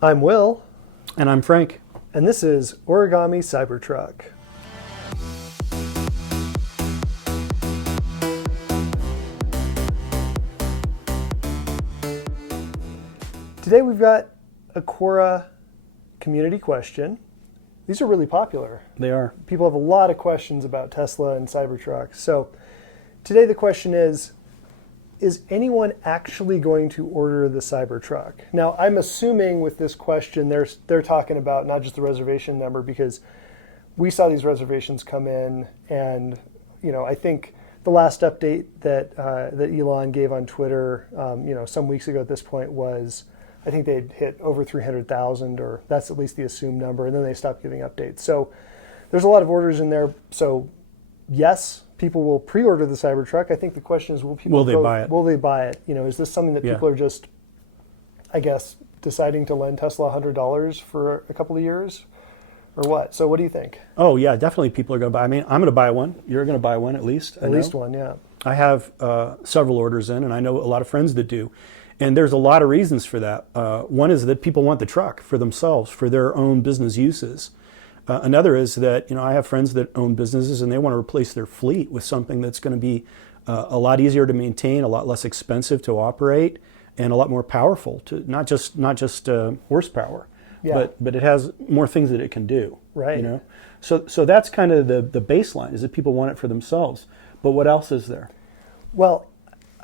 I'm Will, And I'm Frank. and this is Origami Cybertruck. Today we've got a Quora community question. These are really popular. They are. People have a lot of questions about Tesla and Cybertruck. So today the question is anyone actually going to order the Cybertruck? Now, I'm assuming with this question, they're talking about not just the reservation number, because we saw these reservations come in, and I think the last update that Elon gave on Twitter, some weeks ago at this point was, I think they'd hit over 300,000, or that's at least the assumed number, and then they stopped giving updates. So there's a lot of orders in there. So yes, people will pre-order the Cybertruck. I think the question is, will they buy it? Will they buy it? Is this something that people are just, I guess, deciding to lend Tesla $100 for a couple of years, or what? So what do you think? Oh yeah, definitely people are going to buy. I mean, I'm going to buy one. You're going to buy one at least. At least one, yeah. I have several orders in, and I know a lot of friends that do. And there's a lot of reasons for that. One is that people want the truck for themselves, for their own business uses. Another is that, I have friends that own businesses and they want to replace their fleet with something that's going to be a lot easier to maintain, a lot less expensive to operate, and a lot more powerful to not just horsepower, but it has more things that it can do. Right. So that's kind of the baseline, is that people want it for themselves. But what else is there? Well,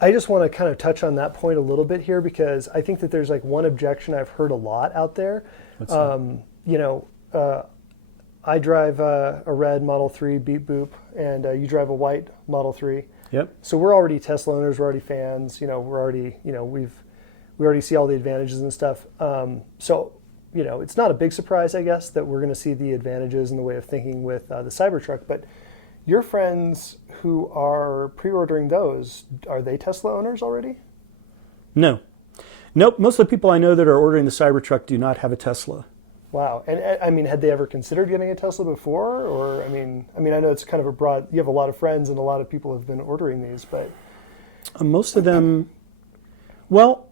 I just want to kind of touch on that point a little bit here, because I think that there's like one objection I've heard a lot out there. What's that? I drive a red Model 3 beep boop, and you drive a white Model 3. Yep. So we're already Tesla owners, we're already fans, we're already, we already see all the advantages and stuff. So it's not a big surprise, I guess, that we're going to see the advantages in the way of thinking with the Cybertruck. But your friends who are pre-ordering those, are they Tesla owners already? No. Nope. Most of the people I know that are ordering the Cybertruck do not have a Tesla. Wow. And I mean, had they ever considered getting a Tesla before? Or, I mean, I know it's kind of a broad, you have a lot of friends and a lot of people have been ordering these, but. Most of them, well,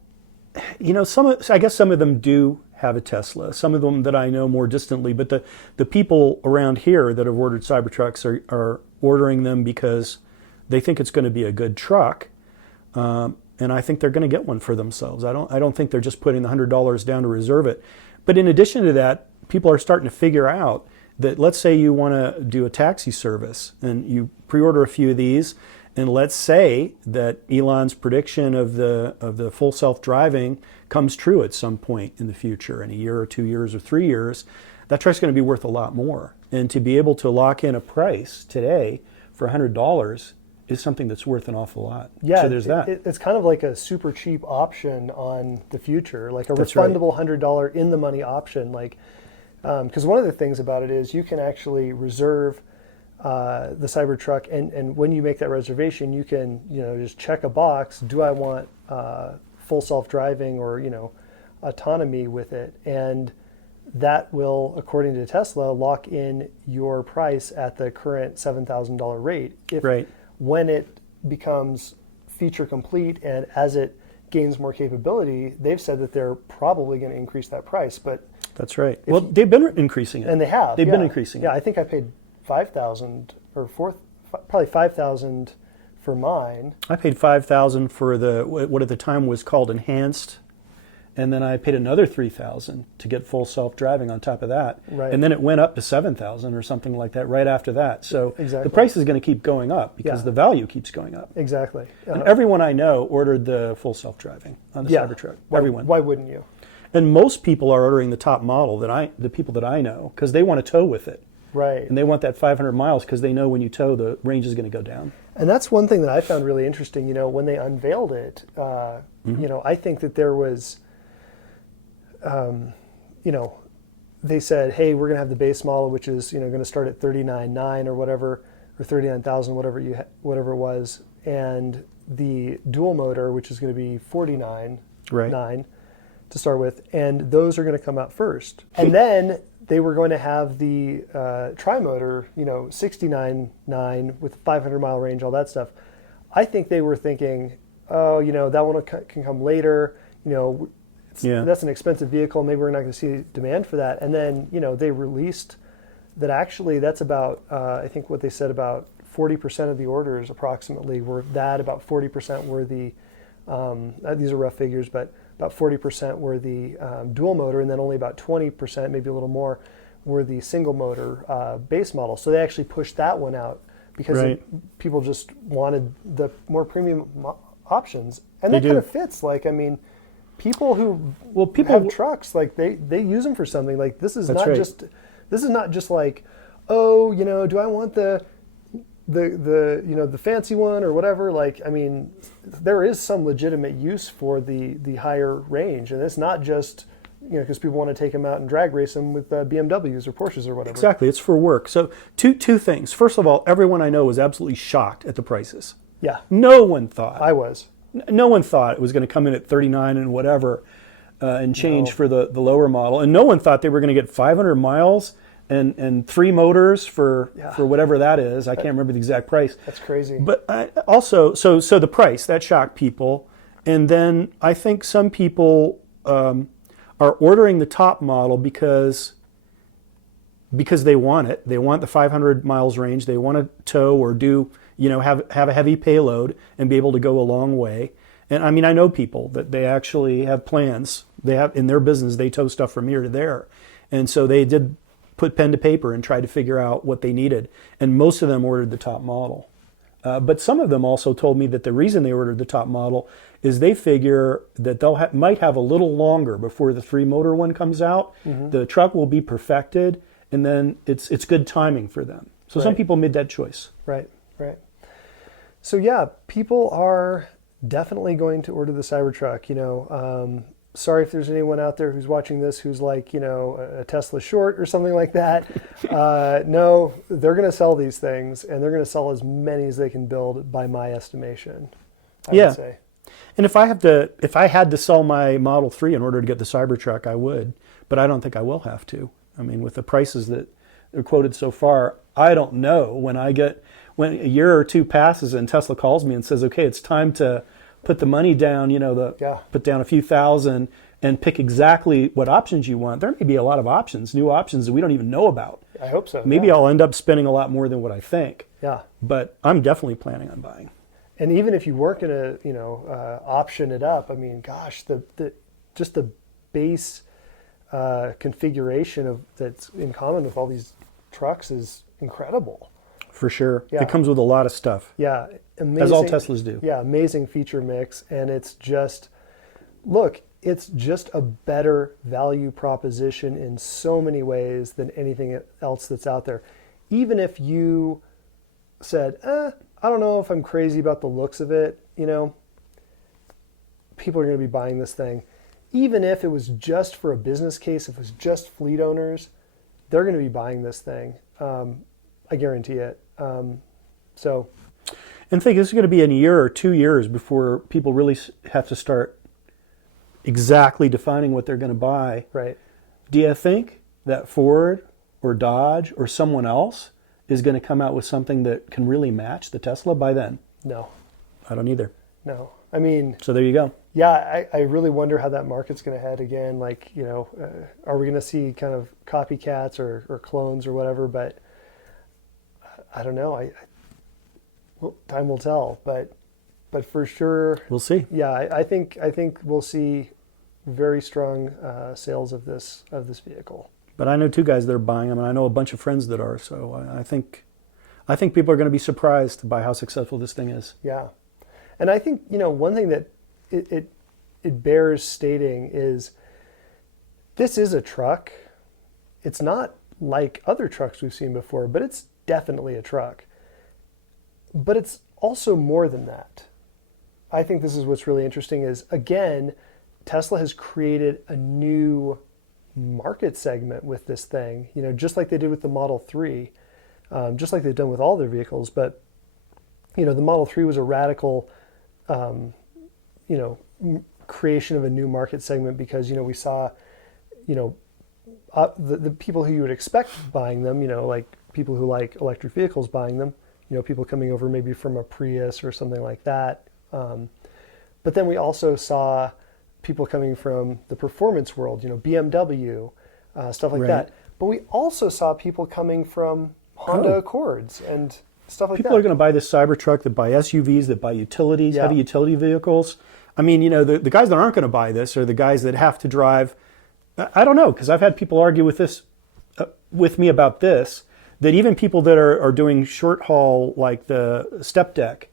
I guess some of them do have a Tesla. Some of them that I know more distantly, but the people around here that have ordered Cybertrucks are ordering them because they think it's going to be a good truck. And I think they're going to get one for themselves. I don't think they're just putting the $100 down to reserve it. But in addition to that, people are starting to figure out that, let's say you want to do a taxi service and you pre-order a few of these, and let's say that Elon's prediction of the full self-driving comes true at some point in the future, in a year or 2 years or 3 years, that truck's going to be worth a lot more. And to be able to lock in a price today for $100 is something that's worth an awful lot. Yeah, so there's that. It's kind of like a super cheap option on the future, like a That's refundable $100 in the money option. Like, because one of the things about it is you can actually reserve the Cybertruck, and when you make that reservation, you can just check a box. Do I want full self-driving or autonomy with it? And that will, according to Tesla, lock in your price at the current $7,000 rate. When it becomes feature complete and as it gains more capability, they've said that they're probably going to increase that price. But that's right. Well, they've been increasing it, and they have. They've been increasing it. Yeah, I think I paid $5,000 or probably $5,000 for mine. I paid $5,000 for what at the time was called enhanced, and then I paid another $3,000 to get full self-driving on top of that. Right. And then it went up to $7,000 or something like that right after that. So exactly. The price is going to keep going up because the value keeps going up. Exactly. And everyone I know ordered the full self-driving on the Cybertruck. Everyone. Why wouldn't you? And most people are ordering the top model the people that I know, because they want to tow with it. Right. And they want that 500 miles because they know when you tow, the range is going to go down. And that's one thing that I found really interesting. When they unveiled it, I think that there was, they said, hey, we're going to have the base model, which is, going to start at $39,900 or whatever, or $39,000, whatever it was, and the dual motor, which is going to be $49,900 to start with, and those are going to come out first. And then they were going to have the tri-motor, $69,900 with 500-mile range, all that stuff. I think they were thinking, that one can come later. Yeah. That's an expensive vehicle. Maybe we're not going to see demand for that. And then, they released that actually that's about, I think what they said, about 40% of the orders approximately were that, about 40% were the, these are rough figures, but about 40% were the dual motor, and then only about 20%, maybe a little more, were the single motor base model. So they actually pushed that one out because Right. people just wanted the more premium options. And They that kind do. of fits. Like, I mean, people who People have trucks, like they use them for something. Like this is That's not right. just like, oh, do I want the fancy one or whatever. Like, I mean, there is some legitimate use for the higher range, and it's not just because people want to take them out and drag race them with BMWs or Porsches or whatever. Exactly, it's for work. So two things. First of all, everyone I know was absolutely shocked at the prices. Yeah, No one thought. I was. No one thought it was going to come in at 39 and whatever, and change No. for the lower model. And no one thought they were going to get 500 miles and 3 motors for whatever that is. I can't remember the exact price. That's crazy. But also, so the price, that shocked people. And then I think some people are ordering the top model because they want it. They want the 500 miles range. They want to tow or do, have a heavy payload and be able to go a long way. And I mean, I know people that they actually have plans. They have in their business, they tow stuff from here to there. And so they did put pen to paper and try to figure out what they needed. And most of them ordered the top model. But some of them also told me that the reason they ordered the top model is they figure that they'll might have a little longer before the 3-motor one comes out. Mm-hmm. The truck will be perfected, and then it's good timing for them. So some people made that choice. Right. So yeah, people are definitely going to order the Cybertruck. Sorry if there's anyone out there who's watching this who's like, a Tesla short or something like that. No, they're going to sell these things, and they're going to sell as many as they can build by my estimation, I would say. And if I had to sell my Model 3 in order to get the Cybertruck, I would. But I don't think I will have to. I mean, with the prices that are quoted so far, I don't know when a year or two passes and Tesla calls me and says, okay, it's time to put the money down, put down a few thousand and pick exactly what options you want. There may be a lot of options, new options that we don't even know about. I hope so. Maybe I'll end up spending a lot more than what I think. Yeah. But I'm definitely planning on buying. And even if you weren't going to, option it up, I mean, gosh, just the base configuration that's in common with all these trucks is incredible. For sure. Yeah. It comes with a lot of stuff. Yeah. Amazing, as all Teslas do. Yeah, amazing feature mix. And it's just a better value proposition in so many ways than anything else that's out there. Even if you said, I don't know if I'm crazy about the looks of it, people are going to be buying this thing. Even if it was just for a business case, if it was just fleet owners, they're going to be buying this thing. I guarantee it. And think this is going to be in a year or 2 years before people really have to start exactly defining what they're going to buy. Right. Do you think that Ford or Dodge or someone else is going to come out with something that can really match the Tesla by then? No. I don't either. No. I mean... So there you go. Yeah, I really wonder how that market's going to head again. Like, are we going to see kind of copycats or clones or whatever? But I don't know. Well, time will tell. But for sure, we'll see. Yeah, I think we'll see very strong sales of this vehicle. But I know 2 guys that are buying them, and I know a bunch of friends that are. So I think people are going to be surprised by how successful this thing is. Yeah, and I think one thing that it bears stating is this is a truck. It's not like other trucks we've seen before, but it's definitely a truck. But it's also more than that. I think this is what's really interesting is, again, Tesla has created a new market segment with this thing, just like they did with the Model 3, just like they've done with all their vehicles. But, the Model 3 was a radical, creation of a new market segment because, we saw, the people who you would expect buying them, like people who like electric vehicles buying them, people coming over maybe from a Prius or something like that. But then we also saw people coming from the performance world, BMW, stuff like Right. that. But we also saw people coming from Honda Accords and stuff like People that. are going to buy this Cybertruck, that buy SUVs, that buy utilities, Yeah. heavy utility vehicles. I mean, the guys that aren't going to buy this are the guys that have to drive. I don't know, because I've had people argue with me about this, that even people that are doing short haul, like the step deck,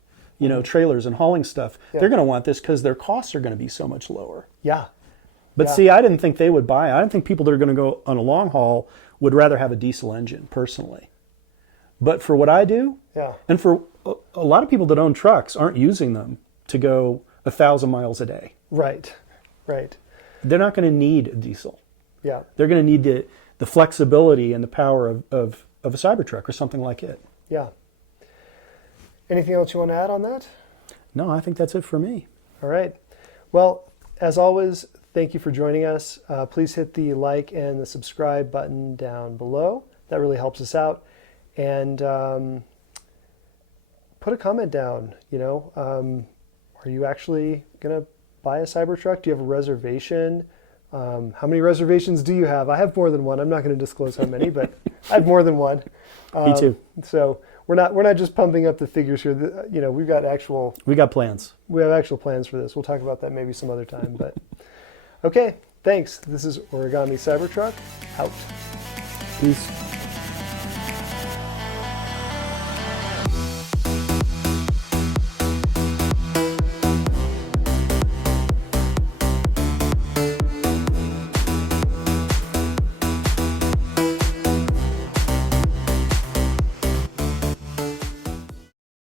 trailers and hauling stuff, Yeah. they're going to want this because their costs are going to be so much lower. Yeah. But Yeah. see, I didn't think they would buy it. I don't think people that are going to go on a long haul would rather have a diesel engine, personally. But for what I do, Yeah. and for a lot of people that own trucks aren't using them to go 1,000 miles a day. Right. Right. They're not going to need a diesel. Yeah. They're going to need the flexibility and the power of a Cybertruck or something like it. Yeah. Anything else you want to add on that? No, I think that's it for me. All right. Well, as always, thank you for joining us. Please hit the like and the subscribe button down below. That really helps us out. And put a comment down. Are you actually going to buy a Cybertruck? Do you have a reservation? How many reservations do you have? I have more than one. I'm not going to disclose how many, but I have more than one. Me too. So we're not just pumping up the figures here. We've got We got plans. we have actual plans for this. We'll talk about that maybe some other time. But okay, thanks. This is Origami Cybertruck out. Peace.